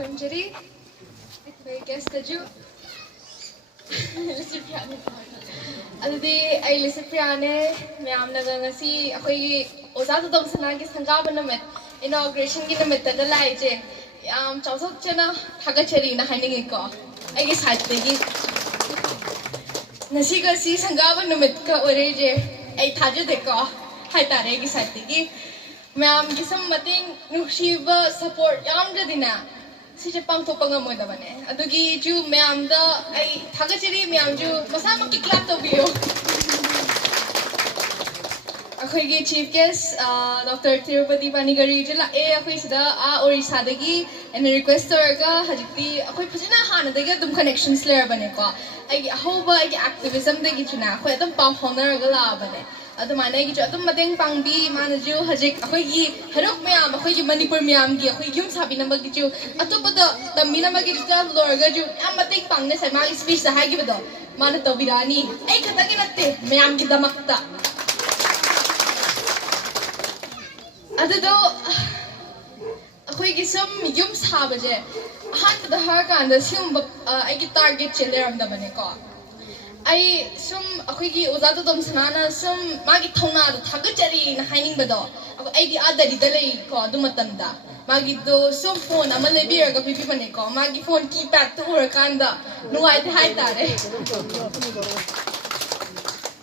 ꯊꯝꯖꯔꯤ ꯑꯩꯈꯣꯏ ꯒꯦꯁꯇꯁꯨ ꯂꯤꯁꯤꯄ꯭ꯔꯤꯌꯥꯅꯦ ꯑꯗꯨꯗꯤ ꯑꯩ ꯂꯤꯁꯤꯄ꯭ꯔꯤꯌꯥꯅꯦ ꯃꯌꯥꯝꯅꯒ ꯉꯁꯤ ꯑꯩꯈꯣꯏꯒꯤ ꯑꯣꯖꯥ ꯇꯣꯗꯣꯝ ꯁꯅꯥꯒꯤ ꯁꯪꯒꯥꯕ ꯅꯨꯃꯤꯠ ꯏꯅꯣꯒ꯭ꯔꯦꯁꯟꯒꯤ ꯅꯨꯃꯤꯠꯇꯒ ꯂꯥꯛꯏꯁꯦ ꯌꯥꯝ ꯆꯥꯎꯊꯣꯛꯆꯅ ꯊꯥꯒꯠꯆꯔꯤꯅ ꯍꯥꯏꯅꯤꯡꯉꯤꯀꯣ ꯑꯩꯒꯤ ꯁꯥꯏꯠꯇꯒꯤ ꯉꯁꯤꯒ ꯁꯤ ꯁꯪꯒꯥꯕ ꯅꯨꯃꯤꯠꯀ ꯑꯣꯏꯔꯤꯁꯦ ꯑꯩ ꯊꯥꯖꯗꯦꯀꯣ ꯍꯥꯏꯇꯥꯔꯦ ꯑꯩꯒꯤ ꯁꯥꯏꯠꯇꯒꯤ ꯃꯌꯥꯝꯒꯤ ꯁꯨꯝ ꯃꯇꯦꯡ ꯅꯨꯡꯁꯤꯕ ꯁꯄꯣꯔꯠ ꯌꯥꯎꯔꯝꯗ꯭ꯔꯗꯤꯅ ꯁꯤꯁꯦ ꯄꯥꯡꯊꯣꯛꯄ ꯉꯝꯃꯣꯏꯗꯕꯅꯦ ꯑꯗꯨꯒꯤꯁꯨ ꯃꯌꯥꯝꯗ ꯑꯩ ꯊꯥꯒꯠꯆꯔꯤ ꯃꯌꯥꯝꯁꯨ ꯃꯁꯥꯃꯛꯀꯤ ꯀ꯭ꯂꯥꯞ ꯇꯧꯕꯤꯌꯨ ꯑꯩꯈꯣꯏꯒꯤ ꯆꯤꯐ ꯒꯦꯁ ꯗꯣꯛꯇꯔ ꯇꯤꯔꯨꯄꯇꯤ ꯄꯥꯅꯤꯒꯔꯤꯁꯨ ꯂꯥꯛꯑꯦ ꯑꯩꯈꯣꯏ ꯁꯤꯗ ꯑꯣꯔꯤꯁꯥꯗꯒꯤ ꯑꯩꯅ ꯔꯤꯀ꯭ꯋꯦꯁ ꯇꯧꯔꯒ ꯍꯧꯖꯤꯛꯇꯤ ꯑꯩꯈꯣꯏ ꯐꯖꯅ ꯍꯥꯟꯅꯗꯒꯤ ꯑꯗꯨꯝ ꯀꯅꯦꯛꯁꯟꯁ ꯂꯩꯔꯕꯅꯦꯀꯣ ꯑꯩꯒꯤ ꯑꯍꯧꯕ ꯑꯩꯒꯤ ꯑꯦꯛꯇꯤꯚꯤꯖꯝꯗꯒꯤꯁꯨꯅꯦ ꯑꯩꯈꯣꯏ ꯑꯗꯨꯝ ꯄꯥꯎ ꯐꯥꯎꯅꯔꯒ ꯂꯥꯛꯑꯕꯅꯦ ꯑꯗꯨꯃꯥꯏꯅ ꯑꯩꯒꯤꯁꯨ ꯑꯗꯨꯝ ꯃꯇꯦꯡ ꯄꯥꯡꯕꯤ ꯃꯥꯅꯁꯨ ꯍꯧꯖꯤꯛ ꯑꯩꯈꯣꯏꯒꯤ ꯍꯦꯔꯣꯛ ꯃꯌꯥꯝ ꯑꯩꯈꯣꯏꯒꯤ ꯃꯅꯤꯄꯨꯔ ꯃꯌꯥꯝꯒꯤ ꯑꯩꯈꯣꯏ ꯌꯨꯝ ꯁꯥꯕꯤꯅꯕꯒꯤꯁꯨ ꯑꯇꯣꯞꯄꯗ ꯇꯝꯕꯤꯅꯕꯒꯤꯁꯨ ꯂꯣꯏꯔꯒꯁꯨ ꯌꯥꯝ ꯃꯇꯦꯡ ꯄꯥꯡꯅ ꯉꯁꯥꯏ ꯃꯥꯒꯤ ꯁ꯭ꯄꯤꯆꯇ ꯍꯥꯏꯈꯤꯕꯗꯣ ꯃꯥꯅ ꯇꯧꯕꯤꯔꯛꯑꯅꯤ ꯑꯩ ꯈꯛꯇꯪꯒꯤ ꯅꯠꯇꯦ ꯃꯌꯥꯝꯒꯤꯗꯃꯛꯇ ꯑꯗꯨꯗꯣ ꯑꯩꯈꯣꯏꯒꯤ ꯁꯨꯝ ꯌꯨꯝ ꯁꯥꯕꯁꯦ ꯑꯍꯥꯟꯕꯗ ꯍꯥꯏꯔꯀꯥꯟꯗ ꯁꯤꯒꯨꯝꯕ ꯑꯩꯒꯤ ꯇꯥꯔꯒꯦꯠꯁꯦ ꯂꯩꯔꯝꯗꯕꯅꯦꯀꯣ ꯑꯩ ꯁꯨꯝ ꯑꯩꯈꯣꯏꯒꯤ ꯑꯣꯖꯥ ꯇꯣꯗꯣꯝ ꯁꯅꯥꯅ ꯁꯨꯝ ꯃꯥꯒꯤ ꯊꯧꯅꯥꯗꯣ ꯊꯥꯒꯠꯆꯔꯤꯅ ꯍꯥꯏꯅꯤꯡꯕꯗꯣ ꯑꯩꯗꯤ ꯗꯦꯜꯂꯤꯗ ꯂꯩꯀꯣ ꯑꯗꯨ ꯃꯇꯝꯗ ꯃꯥꯒꯤꯗꯣ ꯁꯨꯝ ꯐꯣꯟ ꯑꯃ ꯂꯩꯕꯤꯔꯒ ꯄꯤꯕꯤꯕꯅꯦꯀꯣ ꯃꯥꯒꯤ ꯐꯣꯟ ꯀꯤꯄꯦꯗꯇꯣ ꯎꯔꯀꯥꯟꯗ ꯅꯨꯡꯉꯥꯏꯇꯦ ꯍꯥꯏꯇꯥꯔꯦ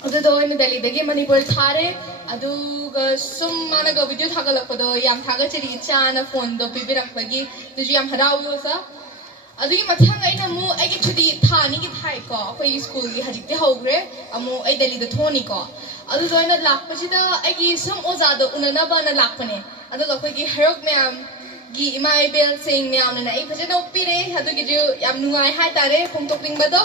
ꯑꯗꯨꯗꯣ ꯑꯩꯅ ꯗꯦꯜꯂꯤꯗꯒꯤ ꯃꯅꯤꯄꯨꯔ ꯊꯥꯔꯦ ꯑꯗꯨꯒ ꯁꯨꯝ ꯃꯥꯅꯒ ꯚꯤꯗꯤꯑꯣ ꯊꯥꯒꯠꯂꯛꯄꯗꯣ ꯌꯥꯝ ꯊꯥꯒꯠꯆꯔꯤ ꯏꯆꯥꯅ ꯐꯣꯟꯗꯣ ꯄꯤꯕꯤꯔꯛꯄꯒꯤ ꯑꯗꯨꯁꯨ ꯌꯥꯝ ꯍꯔꯥꯎꯏ ꯑꯣꯖꯥ ꯑꯗꯨꯒꯤ ꯃꯊꯪ ꯑꯩꯅ ꯑꯃꯨꯛ ꯑꯩꯒꯤ ꯁꯨꯇꯤ ꯊꯥ ꯑꯅꯤꯒꯤ ꯊꯥꯏꯀꯣ ꯑꯩꯈꯣꯏꯒꯤ ꯁ꯭ꯀꯨꯜꯒꯤ ꯍꯧꯖꯤꯛꯇꯤ ꯍꯧꯈ꯭ꯔꯦ ꯑꯃꯨꯛ ꯑꯩ ꯗꯦꯜꯂꯤꯗ ꯊꯣꯛꯑꯅꯤꯀꯣ ꯑꯗꯨꯗꯣ ꯑꯩꯅ ꯂꯥꯛꯄꯁꯤꯗ ꯑꯩꯒꯤ ꯁꯨꯝ ꯑꯣꯖꯥꯗꯣ ꯎꯅꯅꯕꯅ ꯂꯥꯛꯄꯅꯦ ꯑꯗꯨꯒ ꯑꯩꯈꯣꯏꯒꯤ ꯍꯦꯔꯣꯛ ꯃꯌꯥꯝꯒꯤ ꯏꯃꯥ ꯏꯕꯦꯜꯁꯤꯡ ꯃꯌꯥꯝꯅ ꯑꯩ ꯐꯖꯅ ꯑꯣꯛꯄꯤꯔꯦ ꯑꯗꯨꯒꯤꯁꯨ ꯌꯥꯝ ꯅꯨꯡꯉꯥꯏ ꯍꯥꯏꯇꯥꯔꯦ ꯐꯣꯡꯗꯣꯛꯅꯤꯡꯕꯗꯣ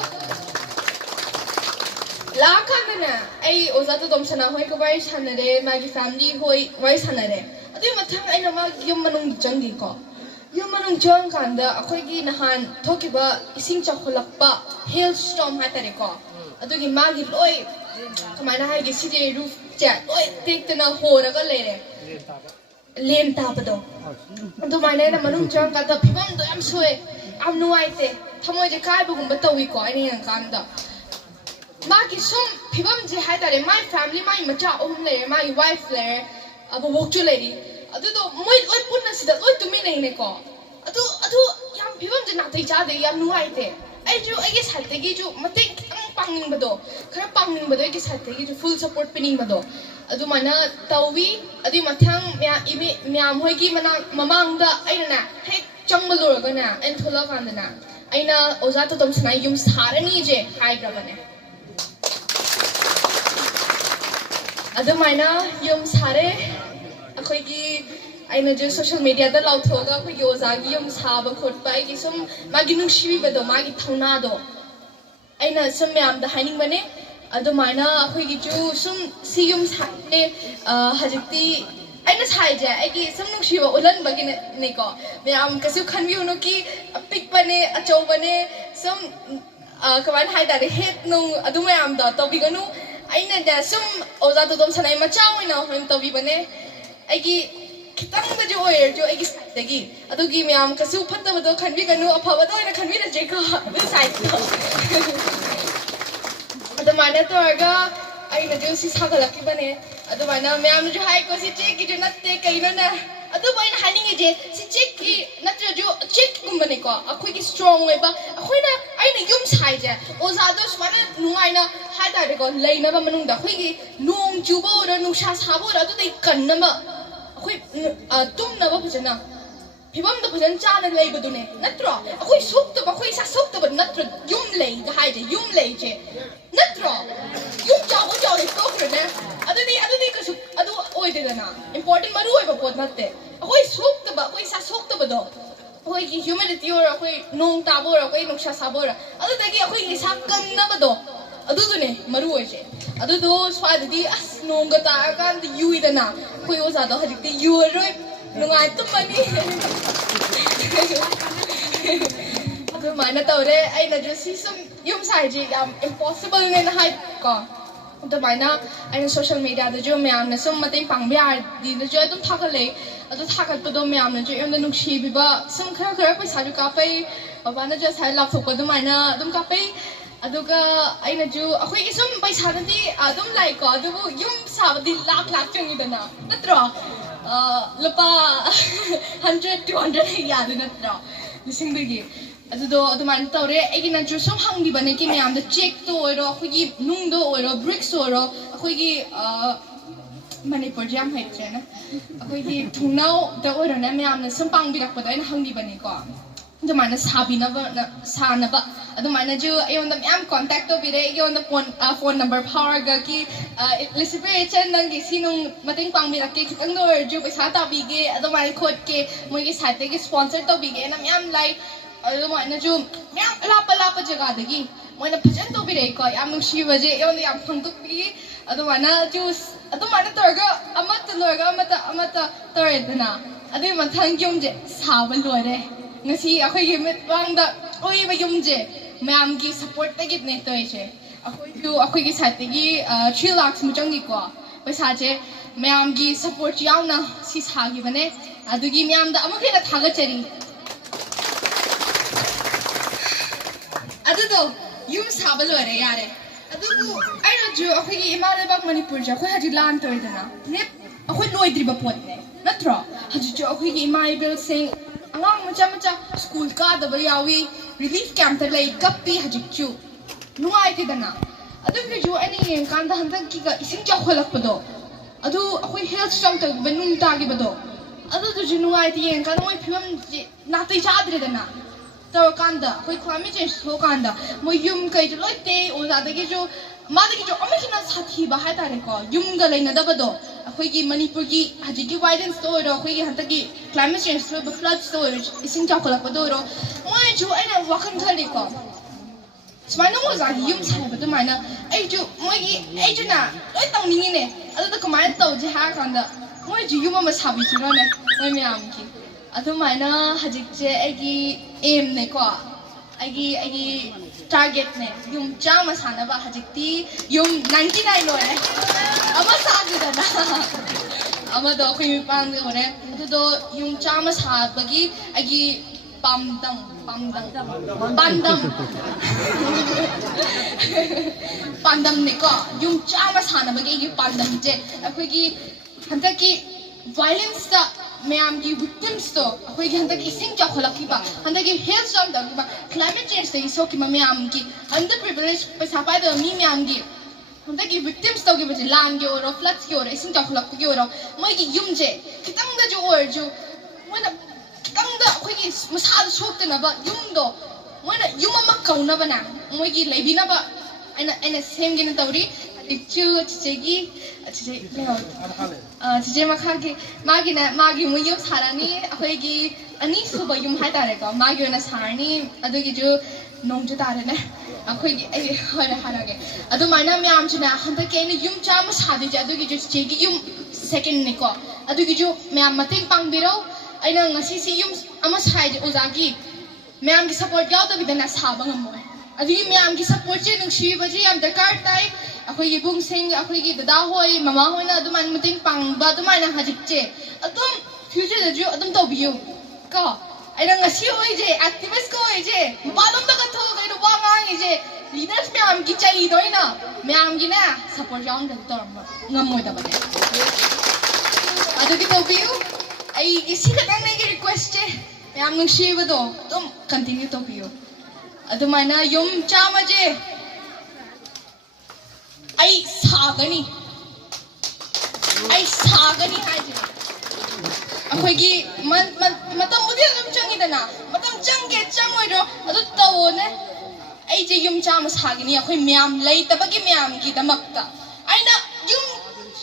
ꯂꯥꯛꯑꯀꯥꯟꯗꯅꯦ ꯑꯩ ꯑꯣꯖꯥ ꯇꯣꯗꯣꯝ ꯁꯅꯥ ꯍꯣꯏꯒ ꯋꯥꯔꯤ ꯁꯥꯟꯅꯔꯦ ꯃꯥꯒꯤ ꯐꯦꯃꯤꯂꯤ ꯍꯣꯏ ꯋꯥꯔꯤ ꯁꯥꯟꯅꯔꯦ ꯑꯗꯨꯒꯤ ꯃꯊꯪ ꯑꯩꯅ ꯃꯥꯒꯤ ꯌꯨꯝ ꯃꯅꯨꯡ ꯆꯪꯈꯤꯀꯣ ꯌꯨꯝ ꯃꯅꯨꯡ ꯆꯪꯀꯥꯟꯗ ꯑꯩꯈꯣꯏꯒꯤ ꯅꯍꯥꯟ ꯊꯣꯛꯈꯤꯕ ꯏꯁꯤꯡ ꯆꯥꯎꯈꯠꯂꯛꯄ ꯍꯦꯜ ꯁ꯭ꯇꯣꯔꯝ ꯍꯥꯏꯇꯥꯔꯦꯀꯣ ꯑꯗꯨꯒꯤ ꯃꯥꯒꯤ ꯂꯣꯏ ꯀꯃꯥꯏꯅ ꯍꯥꯏꯒꯦ ꯁꯤꯁꯦ ꯔꯨꯐꯁꯦ ꯂꯣꯏ ꯇꯦꯛꯇꯅ ꯍꯣꯔꯒ ꯂꯩꯔꯦ ꯂꯦꯟ ꯇꯥꯕꯗꯣ ꯑꯗꯨꯃꯥꯏꯅ ꯑꯩꯅ ꯃꯅꯨꯡ ꯆꯪꯀꯥꯟꯗ ꯐꯤꯕꯝꯗꯣ ꯌꯥꯝ ꯁꯣꯛꯑꯦ ꯌꯥꯝ ꯅꯨꯡꯉꯥꯏꯇꯦ ꯊꯃꯣꯏꯁꯦ ꯀꯥꯏꯕꯒꯨꯝꯕ ꯇꯧꯏꯀꯣ ꯑꯩꯅ ꯌꯦꯡꯀꯥꯟꯗ ꯃꯥꯒꯤ ꯁꯨꯝ ꯐꯤꯕꯝꯁꯦ ꯍꯥꯏꯇꯥꯔꯦ ꯃꯥꯏ ꯐꯦꯃꯤꯂꯤ ꯃꯥꯏ ꯃꯆꯥ ꯑꯍꯨꯝ ꯂꯩꯔꯦ ꯃꯥꯒꯤ ꯋꯥꯏꯐ ꯂꯩꯔꯦ ꯕꯣꯕꯣꯛꯁꯨ ꯂꯩꯔꯤ ꯑꯗꯨꯗꯣ ꯃꯣꯏ ꯂꯣꯏ ꯄꯨꯟꯅ ꯁꯤꯗ ꯂꯣꯏ ꯇꯨꯃꯤꯟꯅꯩꯅꯦꯀꯣ ꯑꯗꯨ ꯌꯥꯝ ꯐꯤꯕꯝꯁꯦ ꯅꯥꯇꯩ ꯆꯥꯗꯦ ꯌꯥꯝ ꯅꯨꯡꯉꯥꯏꯇꯦ ꯑꯩꯁꯨ ꯑꯩꯒꯤ ꯁꯥꯏꯠꯇꯒꯤꯁꯨ ꯃꯇꯦꯡ ꯈꯤꯇꯪ ꯄꯥꯡꯅꯤꯡꯕꯗꯣ ꯈꯔ ꯄꯥꯡꯅꯤꯡꯕꯗꯣ ꯑꯩꯒꯤ ꯁꯥꯏꯠꯇꯒꯤꯁꯨ ꯐꯨꯜ ꯁꯄꯣꯔꯠ ꯄꯤꯅꯤꯡꯕꯗꯣ ꯑꯗꯨꯃꯥꯏꯅ ꯇꯧꯋꯤ ꯑꯗꯨꯒꯤ ꯃꯊꯪ ꯃꯌꯥꯝ ꯍꯣꯏꯒꯤ ꯃꯃꯥꯡꯗ ꯑꯩꯅꯅꯦ ꯍꯦꯛ ꯆꯪꯕ ꯂꯣꯏꯔꯒꯅꯦ ꯑꯩꯅ ꯊꯣꯛꯂꯛꯑꯀꯥꯟꯗꯅꯦ ꯑꯩꯅ ꯑꯣꯖꯥ ꯇꯣꯗꯣꯝ ꯁꯅꯥ ꯌꯨꯝ ꯁꯥꯔꯅꯤꯁꯦ ꯍꯥꯏꯈ꯭ꯔꯕꯅꯦ ꯑꯗꯨꯃꯥꯏꯅ ꯌꯨꯝ ꯁꯥꯔꯦ ꯑꯩꯈꯣꯏꯒꯤ ꯑꯩꯅꯁꯨ ꯁꯣꯁꯤꯌꯦꯜ ꯃꯤꯗꯤꯌꯥꯗ ꯂꯥꯎꯊꯣꯛꯑꯒ ꯑꯩꯈꯣꯏꯒꯤ ꯑꯣꯖꯥꯒꯤ ꯌꯨꯝ ꯁꯥꯕ ꯈꯣꯠꯄ ꯑꯩꯒꯤ ꯁꯨꯝ ꯃꯥꯒꯤ ꯅꯨꯡꯁꯤꯕꯤꯕꯗꯣ ꯃꯥꯒꯤ ꯊꯧꯅꯥꯗꯣ ꯑꯩꯅ ꯁꯨꯝ ꯃꯌꯥꯝꯗ ꯍꯥꯏꯅꯤꯡꯕꯅꯦ ꯑꯗꯨꯃꯥꯏꯅ ꯑꯩꯈꯣꯏꯒꯤꯁꯨ ꯁꯨꯝ ꯁꯤ ꯌꯨꯝ ꯁꯥꯏꯁꯦ ꯍꯧꯖꯤꯛꯇꯤ ꯑꯩꯅ ꯁꯥꯏꯁꯦ ꯑꯩꯒꯤ ꯁꯨꯝ ꯅꯨꯡꯁꯤꯕ ꯎꯠꯍꯟꯕꯒꯤꯅꯦꯀꯣ ꯃꯌꯥꯝ ꯀꯩꯁꯨ ꯈꯟꯕꯤꯌꯨꯅꯨ ꯀꯤ ꯑꯄꯤꯛꯄꯅꯦ ꯑꯆꯧꯕꯅꯦ ꯁꯨꯝ ꯀꯃꯥꯏꯅ ꯍꯥꯏꯇꯥꯔꯦ ꯍꯦꯠ ꯅꯨꯡ ꯑꯗꯨ ꯃꯌꯥꯝꯗꯣ ꯇꯧꯕꯤꯒꯅꯨ ꯑꯩꯅꯅꯦ ꯁꯨꯝ ꯑꯣꯖꯥ ꯇꯣꯗꯣꯝ ꯁꯅꯥꯏ ꯃꯆꯥ ꯑꯣꯏꯅ ꯑꯣꯏꯅ ꯇꯧꯕꯤꯕꯅꯦ ꯑꯩꯒꯤ खितंगदजु ओइरजु एगी साइडगी अदुगी म्याम कछु फत्तबदो खनबिगनु अफबदो ओइना खनबिरजेको अदु साइडतो अदुमाना तोरगा अइना जु सि सागलकिबने अदुमाना म्यामजु हाइको सि चेकगिजु नत्ते कइनोना अदु बइना हानिंगे सि चेकगी नत्रजु चेक गुमबनेको अखोइगी स्ट्रांग ओइबा अखोइना अइना युम साइजे ओजादो सुमाना नुंगाइना हाइदारेको लैनबा मनुंगदा अखोइगी नोंग चुबो ओर नुंसा साबो ओर अदु दे कन्नमा अखोइ तुमनबा फजना फिबमदो फजन चाना लेबदुने नत्रो अखोइ सोक्तबा अखोइ सा सोक्तबा नत्रो युम लेइ द हाइजे युम लेइजे नत्रो युम जाबो जाले तोखरने अदुदी कसु अदु ओइदेदना इंपोर्टेंट मरु ओइबा पोत नत्ते अखोइ सोक्तबा अखोइ सा सोक्तबदो अखोइगी ह्यूमिडिटी ओर अखोइ नोंग ताबो ओर अखोइ नुक्सा साबो ओर अदुदगी अखोइगी सा कन्नबदो अदुदुने मरु ओइजे अदुदो स्वाददी अस नोंग तारकान युइदना अखोइ ओजादो हजिक्ति युरोइ नुंगाइ तुमनी अदुमाइना तौरे अइना जो सि सम युम साइजे याम इम्पॉसिबल ने हाइ को ꯑꯗꯨꯃꯥꯏꯅ ꯑꯩꯅ ꯁꯣꯁꯤꯌꯦꯜ ꯃꯤꯗꯤꯌꯥꯗꯁꯨ ꯃꯌꯥꯝꯅꯁꯨ ꯃꯇꯦꯡ ꯄꯥꯡꯕ ꯌꯥꯔꯗꯤꯅꯁꯨ ꯑꯗꯨꯝ ꯊꯥꯒꯠꯂꯛꯏ ꯑꯗꯨ ꯊꯥꯒꯠꯄꯗꯣ ꯃꯌꯥꯝꯅꯁꯨ ꯑꯩꯉꯣꯟꯗ ꯅꯨꯡꯁꯤꯕꯤꯕ ꯁꯨꯝ ꯈꯔ ꯄꯩꯁꯥꯁꯨ ꯀꯥꯞꯄꯩ ꯕꯕꯥꯅꯁꯨ ꯉꯁꯥꯏ ꯂꯥꯞꯊꯣꯛꯄ ꯑꯗꯨꯃꯥꯏꯅ ꯑꯗꯨꯝ ꯀꯥꯞꯄꯩ ꯑꯗꯨꯒ ꯑꯩꯅꯁꯨ ꯑꯩꯈꯣꯏꯒꯤ ꯁꯨꯝ ꯄꯩꯁꯥꯗꯗꯤ ꯑꯗꯨꯝ ꯂꯥꯛꯏꯀꯣ ꯑꯗꯨꯕꯨ ꯌꯨꯝ ꯁꯥꯕꯗꯤ ꯂꯥꯛ ꯆꯪꯉꯤꯗꯅ ꯅꯠꯇ꯭ꯔꯣ ꯂꯨꯄꯥ 100-200 ꯌꯥꯗꯦ ꯅꯠꯇ꯭ꯔꯣ ꯂꯤꯁꯤꯡꯗꯒꯤ ꯑꯗꯨꯗꯣ ꯑꯗꯨꯃꯥꯏꯅ ꯇꯧꯔꯦ ꯑꯩꯒꯤꯅꯁꯨ ꯁꯨꯝ ꯍꯪꯈꯤꯕꯅꯦ ꯀꯤ ꯃꯌꯥꯝꯗ ꯆꯦꯛꯇꯣ ꯑꯣꯏꯔꯣ ꯑꯩꯈꯣꯏꯒꯤ ꯅꯨꯡꯗꯣ ꯑꯣꯏꯔꯣ ꯕ꯭ꯔꯤꯛꯁ ꯑꯣꯏꯔꯣ ꯑꯩꯈꯣꯏꯒꯤ ꯃꯅꯤꯄꯨꯔꯁꯦ ꯌꯥꯝ ꯍꯩꯇ꯭ꯔꯦꯅ ꯑꯩꯈꯣꯏꯒꯤ ꯊꯣꯡꯅꯥꯎꯗ ꯑꯣꯏꯔꯣꯅꯦ ꯃꯌꯥꯝꯅ ꯁꯨꯝ ꯄꯥꯡꯕꯤꯔꯛꯄꯗꯣ ꯑꯩꯅ ꯍꯪꯈꯤꯕꯅꯦꯀꯣ ꯑꯗꯨꯃꯥꯏꯅ ꯁꯥꯅꯕ ꯑꯗꯨꯃꯥꯏꯅꯁꯨ ꯑꯩꯉꯣꯟꯗ ꯃꯌꯥꯝ ꯀꯣꯟꯇꯦꯛ ꯇꯧꯕꯤꯔꯦ ꯑꯩꯉꯣꯟꯗ ꯐꯣꯟ ꯅꯝꯕꯔ ꯐꯥꯎꯔꯒ ꯀꯤ ꯂꯤꯁꯤꯄꯦ ꯏꯆꯟ ꯅꯪꯒꯤ ꯁꯤ ꯅꯨꯡ ꯃꯇꯦꯡ ꯄꯥꯡꯕꯤꯔꯛꯀꯦ ꯈꯤꯇꯪꯗ ꯑꯣꯏꯔꯁꯨ ꯄꯩꯁꯥ ꯇꯥꯕꯤꯒꯦ ꯑꯗꯨꯃꯥꯏꯅ ꯈꯣꯠꯀꯦ ꯃꯣꯏꯒꯤ ꯁꯥꯏꯠꯇꯒꯤ ꯁ꯭ꯄꯣꯟꯁꯔ ꯇꯧꯕꯤꯒꯦꯅ ꯃꯌꯥꯝ ꯂꯥꯏ ꯑꯗꯨꯃꯥꯏꯅꯁꯨ ꯃꯌꯥꯝ ꯂꯥꯞꯄ ꯖꯒꯥꯗꯒꯤ ꯃꯣꯏꯅ ꯐꯖꯅ ꯇꯧꯕꯤꯔꯛꯏꯀꯣ ꯌꯥꯝ ꯅꯨꯡꯁꯤꯕꯁꯦ ꯑꯩꯉꯣꯟꯗ ꯌꯥꯝ ꯐꯣꯡꯗꯣꯛꯄꯤ ꯑꯗꯨꯃꯥꯏꯅꯁꯨ ꯑꯗꯨꯃꯥꯏꯅ ꯇꯧꯔꯒ ꯑꯃꯠꯇ ꯂꯣꯏꯔꯒ ꯑꯃꯠꯇ ꯇꯧꯔꯦꯗꯅ ꯑꯗꯨꯒꯤ ꯃꯊꯪ ꯌꯨꯝꯁꯦ ꯁꯥꯕ ꯂꯣꯏꯔꯦ ngasi akhoi gi mit wangda oi ba yumje mayam gi support ta git ne toise akhoi gi side gi 3 lakhs mu changi ko paisa je mayam gi support yauna si sa gi bane adugi mayam da amuk hena thaga chari adudo yum saba lore yare adugu aina ju akhoi gi imale bak manipur ja akhoi haji lan toidana ne akhoi loidri ba pot ne natro haji ju akhoi gi imai bel sing angang macha school ka da ba yawi relief camp ta lay kappi hajikchu nuai te dana adu ju ani yen kan da handak ki ga ising cha kholak pado adu akhoi health strong ta benung ta gi bado adu ju nuai te yen kan moi phim na tai cha adre dana taw kan da akhoi climate change ho kan da moi yum kai ju loi te o da gi ju ma da gi ju amaki na sathi ba ha ta re ko yum ga lai na da bado akhoi gi manipur gi haji gi violence to ro akhoi gi hanta gi climate change to ba floods to ro ising cha kholak pado ro moi ju aina wakan thali ko smana mo za yum sai ba du mai na ai ju moi gi ai ju na loi tong ni ne adu da kamai to je ha kan da moi ju yum ma sabi chi ro ne moi mi am ki adu mai na haji je ai gi aim ne ko ai target ne yum chama sana ba haji ti yum 99 lo ne ama sa gi da na ama do khoi mi pang de ore adu do yum chama sa ba gi ai pandam pandam ne ko yum chama sana ba gi pandam je akhoi gi hanta ki violence ta mayam gi victims to akhoi gi hanta ki ising cha kholak ki ba hanta ki health jam da ba climate change se so ki mayam gi underprivileged paisa pa da mi mayam gi hanta ki victims to gi ba land gi oro floods gi oro ising cha kholak gi oro moi gi yum je kitang da ju or ju moi na kitang da akhoi gi masa da sok te na ba yum do moi na yum ma kauna ba na moi gi lebi na ba aina same gi na tawri chu chigi chije makha ki magi mu yum sarani akhoi gi ani suba yum hai tare ko magi na sarni adu gi ju nong ju tare ne akhoi gi ai hara harage adu maina myam chuna hanta ke ni yum cha ma sadi ja adu gi ju chigi yum second ne ko adu gi ju myam mating pang biro aina ngasi si yum ama sai je oza gi myam gi support yaw da bidana saba ngam adu gi myam gi support je nung shi ba ji am dakar tai akhoi gi bung sing akhoi gi dada hoi mama hoi na adum mating pang ba adum na hajik che adum future da ju adum to biu ko aina ngasi hoi je activist ko hoi je balom da ka tho ga ro wa ngang je leaders myam gi chai doi na myam gi na support yang da to ngam moi da ba ne adu gi to biu ai gi si ka tang gi request che myam nung shi ba do tum continue to biu adum na yum chama je ai sagani haje akhoi gi matam budi adum changi dana matam changge changoi ro adu tawo ne ai je yum chama sagani akhoi myam lei tabagi myam gi damakta aina yum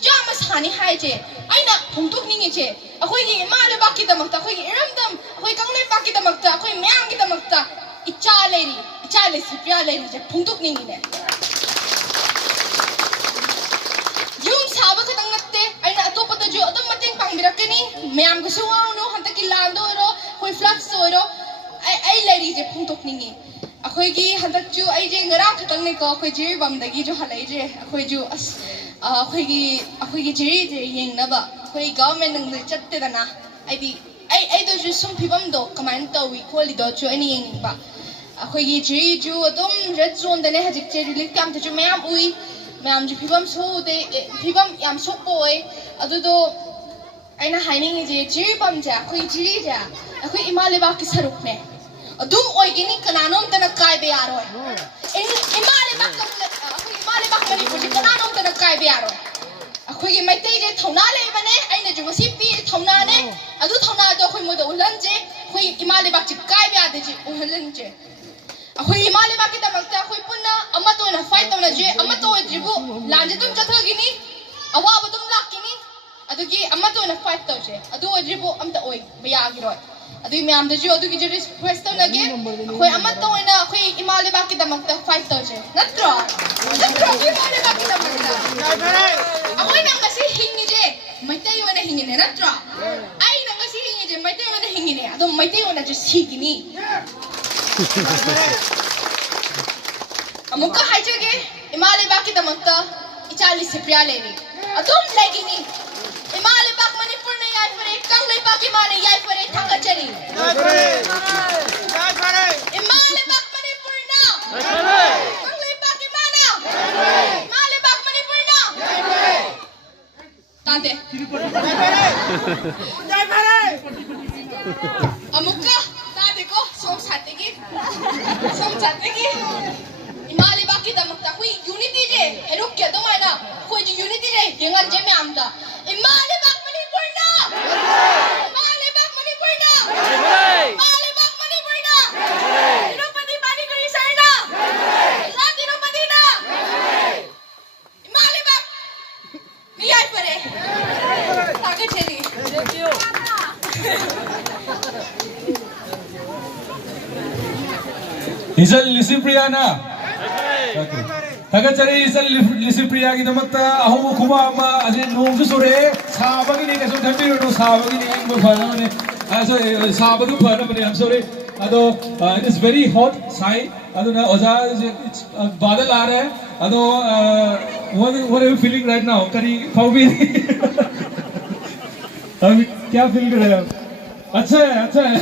chama sani haje aina thongtuk ningi che akhoi gi ma le baki damakta akhoi gi iramdam akhoi kanglei baki damakta akhoi myam gi damakta icha le sipya le je thongtuk ningi ne yum saba ka tang natte aina atopa ta ju adum mating pang birakani mayam ko suwaw no hanta ki lando ro koi floods to ro ai lady je phungtok ningi अखोइगी हंदकचु आइजे ngara खतंग ने को अखोइ जिरि बमदगी जो हलाइजे अखोइ जो अस अखोइगी जिरि जे येंगनबा अखोइ government नंग चत्ते दना आइदी आई दो जो सुम फिबम दो कमाइन तवी खोली दो जो एनी येंगबा अखोइगी जिरि जो अदुम रेड जोन दने हजिक जे रिलीफ कैंप जो मैम उई मैम जो फिबम सो दे फिबम याम सोपोय अदुदो आइना हाइनिंग जे जिरि बम जा अखोइ जिरि जा अखोइ इमालेबा की सरुक ने अदुम ओइगिनी कनानोम तना कायबे यारो इमालेबा अखोइ इमालेबा मणिपुर जी कनानोम तना कायबे यारो अखोइगी मैतै जे थौना लेबने आइना जो मसी पी थौना ने अदु थौना दो अखोइ मोदो उलन जे अखोइ इमालेबा जी कायबे यादे जी उलन जे अखोइ इमालेबा की दमकता अखोइ पुन्ना अमतो ना फाइट तौना जे अमतो जिबु लांजे तुम चथगिनी अवाब तुम लाकिनी अदुगी अमतो ना फाइट तौजे अदु जिबु अमता ओइ बयागिरोय अदुई म्याम द जो अदुगी जे रिक्वेस्ट तौनागे अखोइ अमतो ओइना अखोइ इमालेबा की दमकता फाइट तौजे नत्रो इमालेबा की दमकता अखोइ ना ngasi hingi je maitai oina hingine natro ai na ngasi hingi je maitai oina hingine ado maitai oina je sigini amuka haijage imaleba ki damakta ichali sipriya leni adum legini imaleba manipur ne yai pare kanglai pa ki mane yai pare thangachari imaleba manipur na kanglai pa ki mana imaleba manipur na tante amuka tade ko som sategi इमालेबा की दमकता कोई unity जे हेरुक के तो मायना कोई जो unity जे Yangon जे में आमदा इमालेबा मणिपुर ना इमालेबा मणिपुर ना इमालेबा मणिपुर ना तिरुपति बानी करी सरना रात तिरुपति ना इमालेबा नियाय परे ताके चली Isal Lisipriana. Okay. Tagachari Isal Lisipriya ki damakta ahu kuma ama aje nong sore sabagi ni kaso thambi no sabagi ni mo phana mane aso sabagi phana mane I'm sorry ado it is very hot side ado na oza it's badal aa raha hai ado what are you feeling right now kari phaubi अभी क्या feel कर रहे हो अच्छा है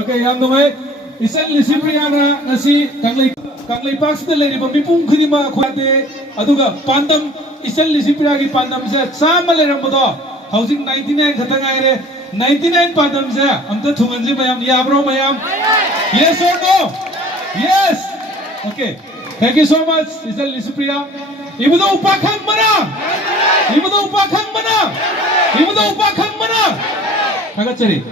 okay yam nomai Isal Lisipriana nasi kanglai park sta lei ba mipum khudima khwate aduga pandam Isal Lisipriya ki pandam se chama leram bodo housing 99 khata ngai re 99 pandam se amta thunganji mayam yabro mayam yes or no yes okay thank you so much Isal Lisipriya ibudo upakhang mana tagachari